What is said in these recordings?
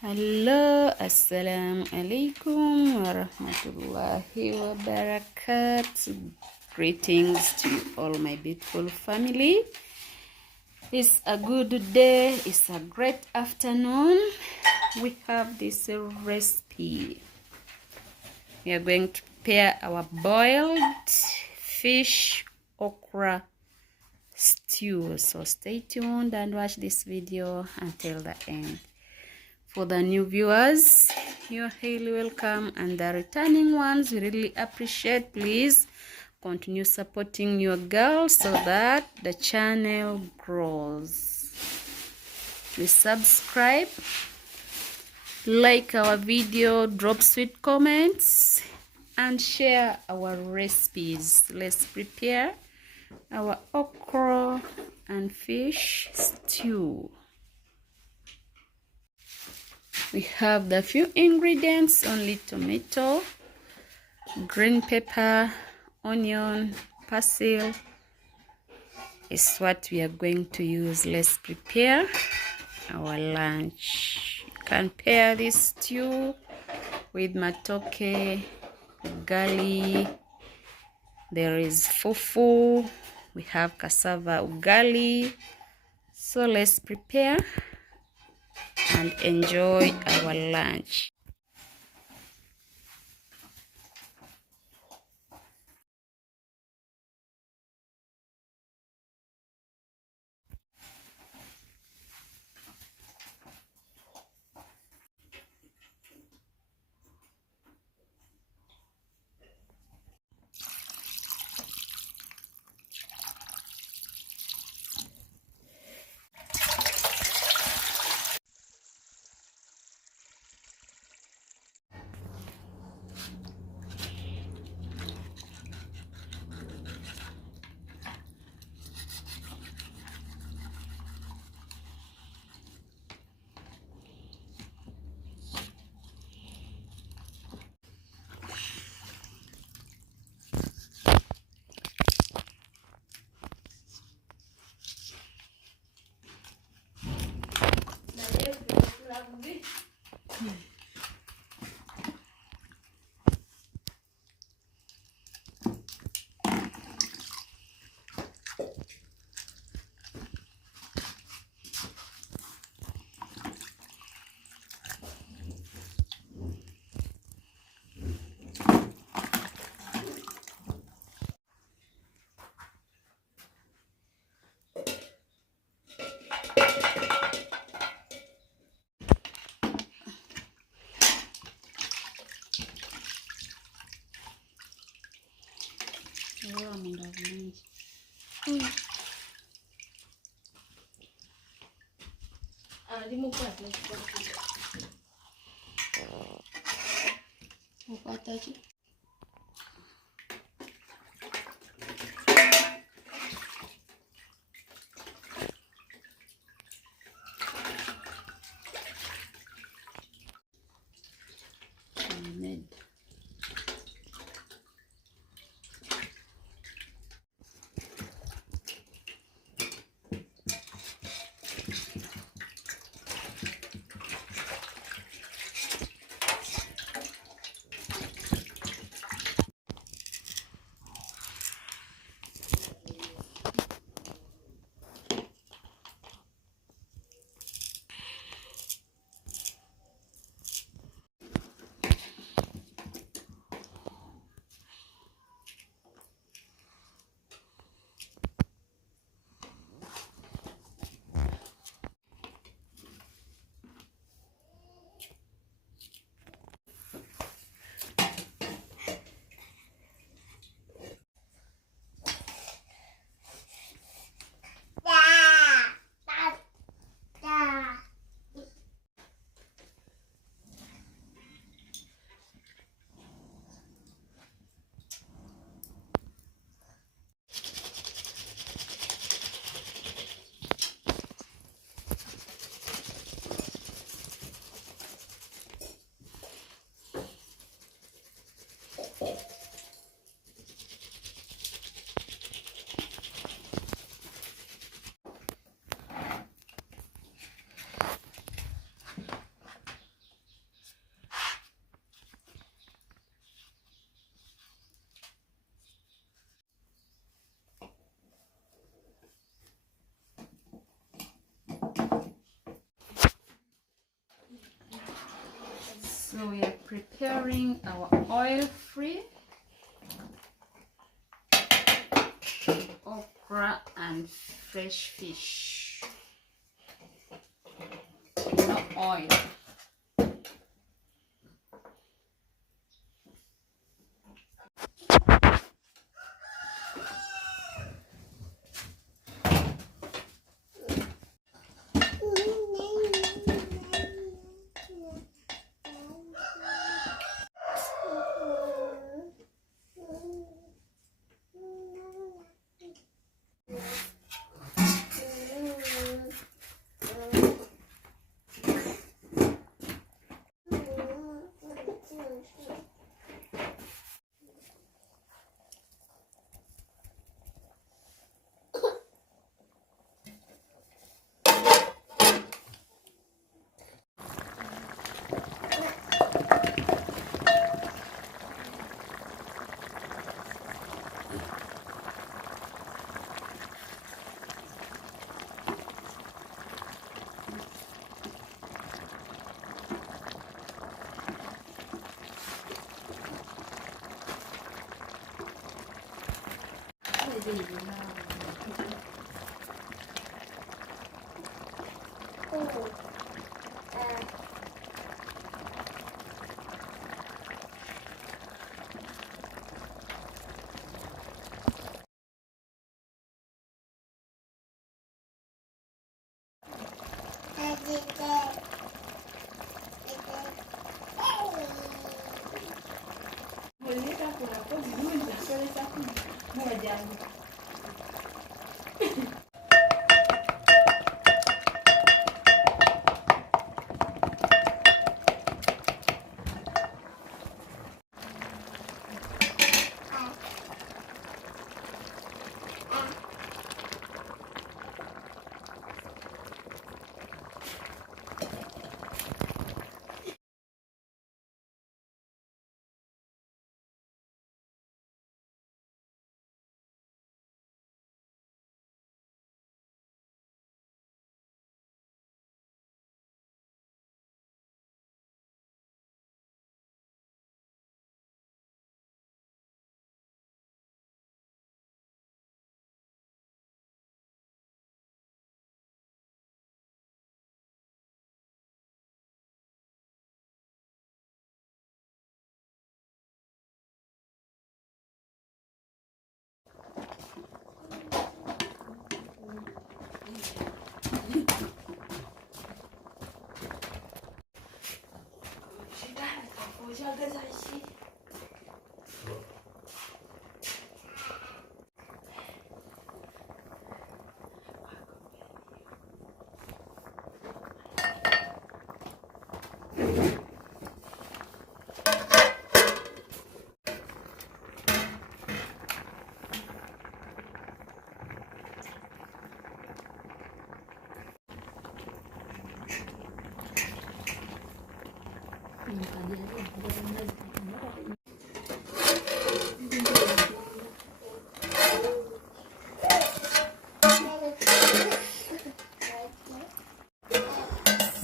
Hello, assalamu alaikum wa rahmatullahi wa barakatuh. Greetings to all my beautiful family. It's a good day, it's a great afternoon. We have this recipe. We are going to prepare our boiled fish okra stew. So stay tuned and watch this video until the end. For the new viewers, you're highly welcome, and the returning ones, we really appreciate. Please continue supporting your girl so that the channel grows. Please subscribe, like our video, drop sweet comments, and share our recipes. Let's prepare our okra and fish stew. We have the few ingredients: only tomato, green pepper, onion, basil is what we are going to use. Let's prepare our lunch. You can pair this stew with matoke, ugali, there is fufu, we have cassava ugali. So let's prepare and enjoy our lunch. So we are preparing our oil-free okra and fresh fish. No oil.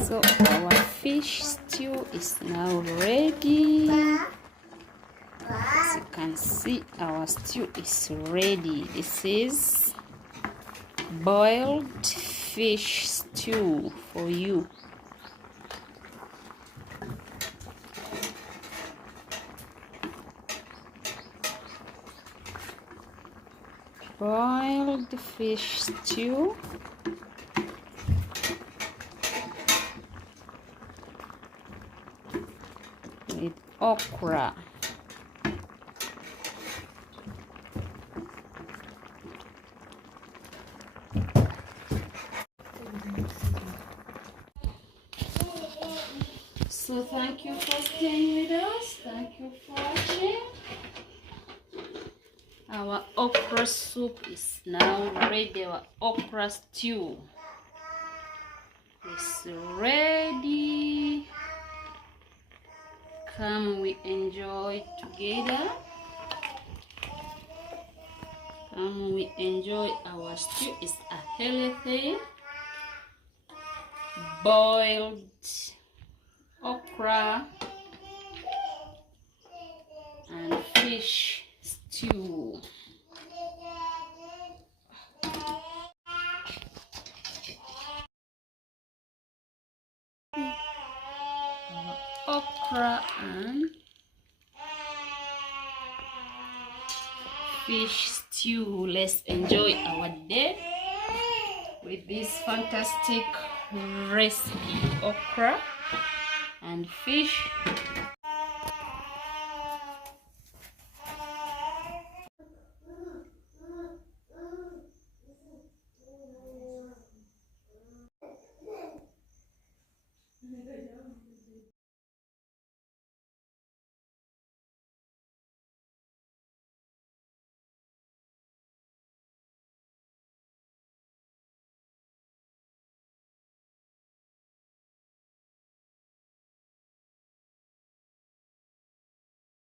So our fish stew is now ready. As you can see, our stew is ready. This is boiled fish stew for you. Boiled fish stew with okra. So thank you for staying with us. Thank you for watching. Our okra soup is now ready. Our okra stew is ready. Come, we enjoy together. Come, we enjoy our stew. It's a healthy boiled okra and fish stew. Okra and fish stew. Let's enjoy our day with this fantastic recipe, okra and fish